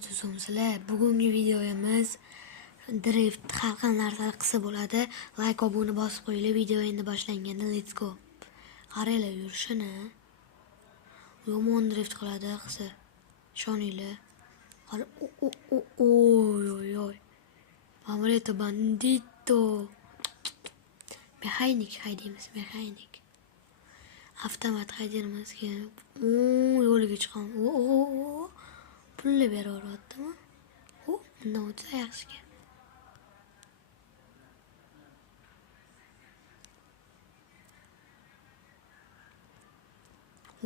Sizlar, bugungi videomiz drift har xil narsalar qilsa bo'ladi. Like, obuna bosib qo'yinglar. Video endi boshlanganda let's go. Qaranglar yurishini. Yomon drift qiladi qilsa. Ishoninglar. Oy. Amreto bandito. Mexanik haydaymiz, mexanik. Avtomat haydaymiz keyin. Yo'liga chiqam. Pulni beraveryaptimi? Bundan o'tsa yaxshi.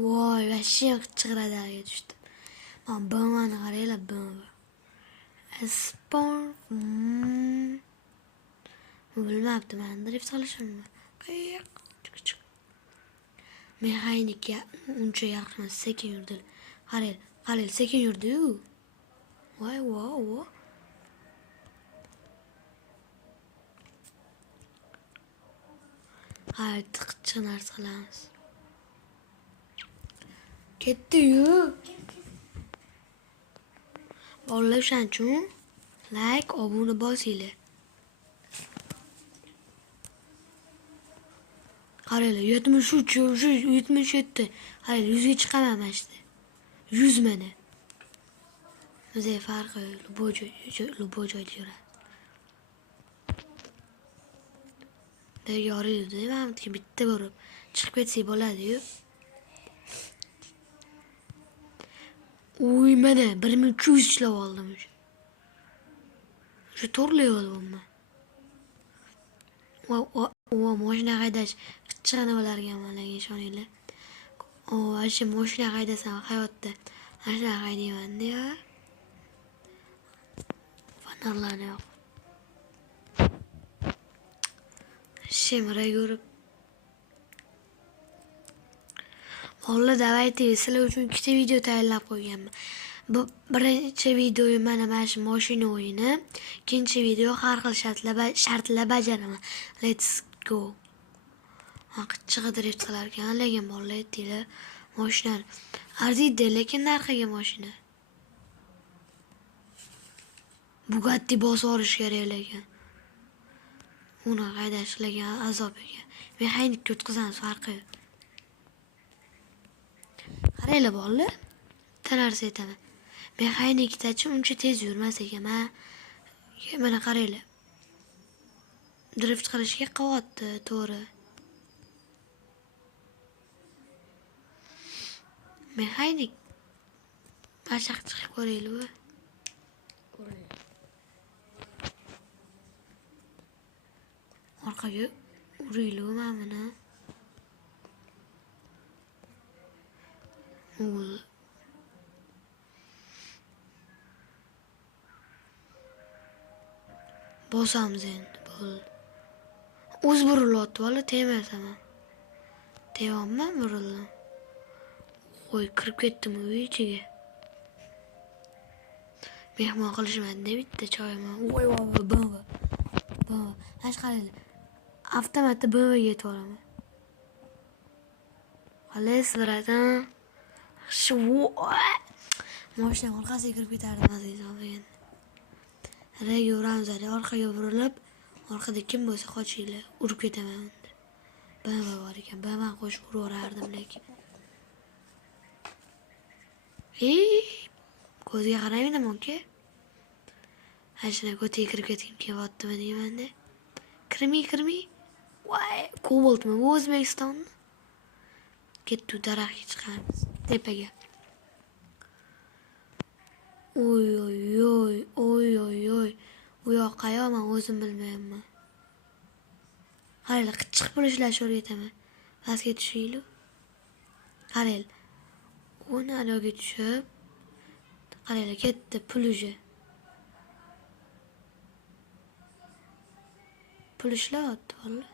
Voy, vashshe chiqiradiga tushdim. Men BMWni qaranglar, BMW. Sport. Bilmabdim, drift qilishimni. Qiyiq. Mexanikga uncha yaxshi emas, sekin yurdi. Qarang, sekin yurdi-yu. Voy. Tiqchi narsa qilamiz. Ketdi-yu. Bolalar o'shaning uchun like, obuna bosinglar. Qaranglar, 73, 77. Qaranglar, 100 ga chiqaman mana shunda. 100 mana. Bizga farqi luboy joyda yuradi. Yoriydi, menimki bitta borib chiqib ketsak bo'ladi-yu. Uy, mana 1300 ishlab oldim. Shu to'rlay oldim. Mashina haydash qichqana bo'larkan menga ishoninglar. Asha mashina haydasam hayotda mashina haydayman-da. Fanarlarni yo'q. Shemra yurib. Bolalar davayte sizlar uchun ikkita video tayyorlab qo'yganman. Bu birinchi video mana shu mashina o'yini, ikkinchi video har xil shartlar bajaraman. Let's go. Qichqi drift qilar ekan, lekin bolalar aytinglar, mashina arziydi, lekin narxiga mashina. Bugatti bosib olish kerak lekin. Uni haydash lekin azob ekan. Mexanikka o'tkazamiz, farqi yo'q. Qaranglar bolalar, bitta narsa aytaman. Mexanikdachi uncha tez yurmas ekan. Mana qaranglar. Drift qilishga qilyapti, to'g'ri. Mexanik mashaq chiqib ko'raylik. Orqaga uraylik mana. Bosamiz endi. O'z burilyapti, bola tegmasam. Teg'amman burildim. Qo'y kirib ketdim uy ichiga. Mehmon qilishmadi bitta choyman. Voy, BMW. Hash qaranglar. Avtomatda BMW yetib olaman. Qalasizlar-a? Mashina orqasiga kirib ketardim azizim. Yuramiz, orqaga burilib, orqada kim bo'lsa qochinglar, urib ketaman unda. BMW bor ekan, BMW qo'shib uraverardim lekin. Ko'zga qaramayman aka. Mashina ko'taga kirib ketgim kelyaptimi deyman-da. Kirmay. Voy, Cobaltmi, O'zbekiston. Ketdi daraxtga chiqamiz, tepaga. Oy. U yoqqa men o'zim bilmayman. Qaranglar, qichqiq bo'lishlarni o'rgataman. Pastga tushinglar. Qaranglar. Uni aloga tushib. Qaranglar, ketdi puluje. Pul ishlayapti vallahi.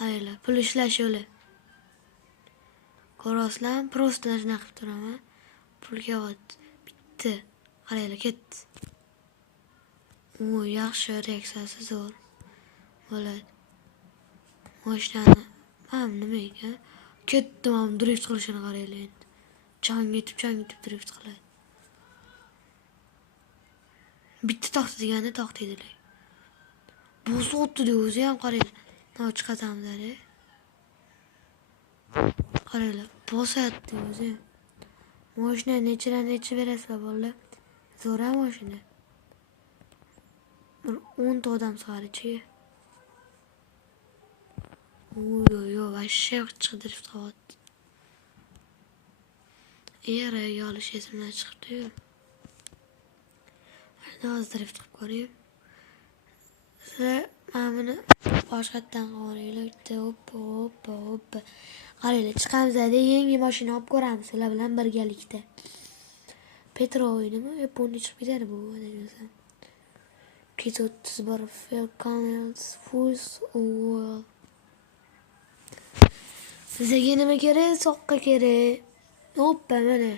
Hayla, pul ishlash yo'li. Ko'rasizlar, prosta shunaqa qilib turaman. Pulga bitta. Qaranglar, ketdi. Yaxshi reaksiyasi zo'r bo'ladi. Mashinani Nima ekan? Ketdim ham drift qilishini qaraylar endi. Chang etib drift qiladi. Bitta to'xta deganda to'xtaydilar. Bosotdi o'zi ham qaraylar. Nima chiqatamlar? Qaraylar, bosatdi o'zi. Mashina necha berasizlar bolalar? Zo'r mashina. Bir 10 ta odam sig'arichi. Yo, vashshe chiqdirib qo'ydi. Yere yolish esimdan chiqibdi-yu. Hozir drift qilib ko'rayim. Sizlar mana buni boshqatdan qaranglar. Bitta hoppa. Qaranglar, chiqamiz-da, yangi mashina olib ko'ramiz sizlar bilan birgalikda. Petrovoynimi? Yaponiya chiqib ketadi bu adashmasam. 230 bar Falconels Full Oil. Bizga nima kerak? Soqqa kerak. Hoppa mana.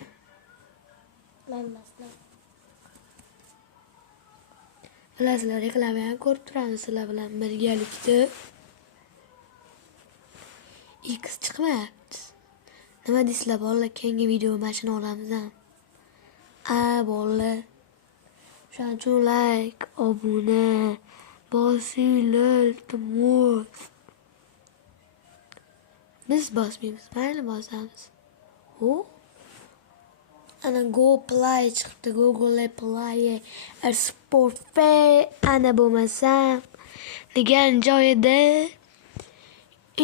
Bilasizlar, reklamani ko'rib turamiz sizlar bilan birgalikda. X chiqmayapti. Nima deysizlar bolalar? Keyingi video mashina olamiz ham. Bolalar. O'shaning uchun like, obuna bosinglar, iltimos. Biz bosmaymiz, mayli bosamiz. Ana Go Play chiqibdi, Google Play, Spotify, ana bo'lmasam degan joyida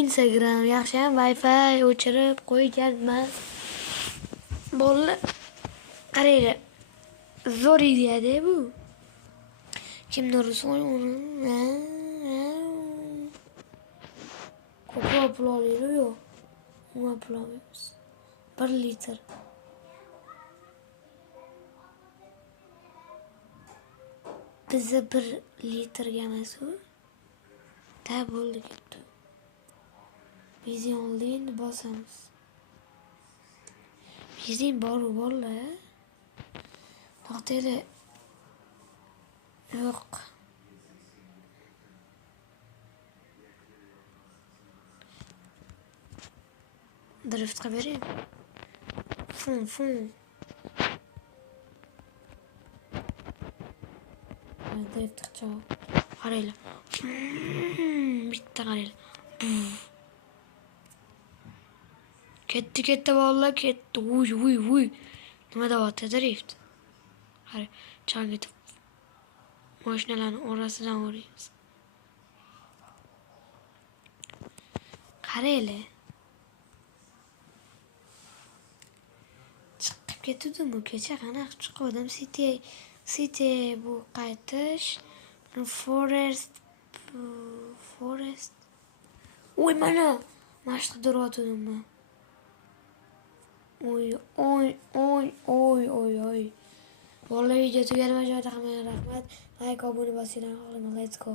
Instagram yaxshiyam Wi-Fi o'chirib qo'yganman. Bolalar, qaranglar. Zo'r ideya-da bu. Kimdir uni ko'proq pul olaylik yo'q. Nima pul olmaymiz? 1 litr. Bizi 1 litrga emas-ku. Da bo'ldi ketdi. Benzin oldi, endi bosamiz. Benzin bor-ku bolalar. To'xtaylar. Yo'q. Drift qilib berayim. Fun. Drift qilib qaraylar. Bitta qaraylar. Ketdi bolalar, ketdi. Uy. Nima deyapti drift? Qara, chang etib mashinalarning orasidan o'raymiz. Qaraylar. Chiqib ketdimi kecha? Qanaqa chiqdim? City bu qaytish. Forest. Uy, mana mashq qidiryaptimi? Oy. Bolalar video tugadi, mana joyda hammaga rahmat. Like, obuna bosinglar. Let's go.